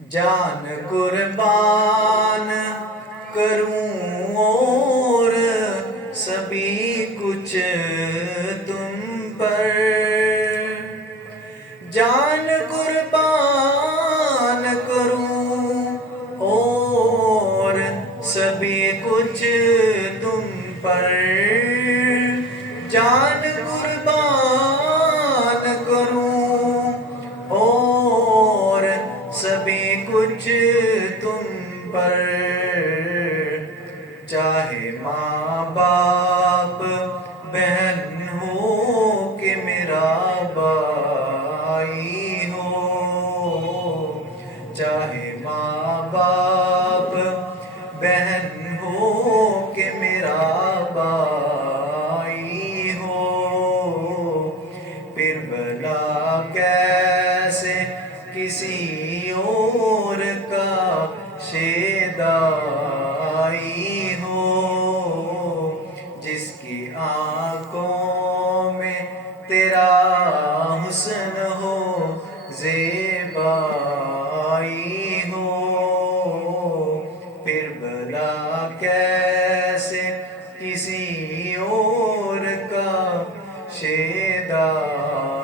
جان قربان کروں اور سبھی کچھ تم پر، جان قربان کروں اور سبھی کچھ تم پر، جان قربان کروں اور سبھی کچھ تم پر، چاہے ماں باپ بہن ہو کہ میرا بھائی ہو، چاہے ماں باپ بہن ہو کہ میرا بھائی ہو، پھر بھلا کیسے کسی اور کا شیدائی ہو، جس کی آنکھوں میں تیرا حسن ہو زیبائی ہو، پھر بھلا کیسے کسی اور کا شیدائی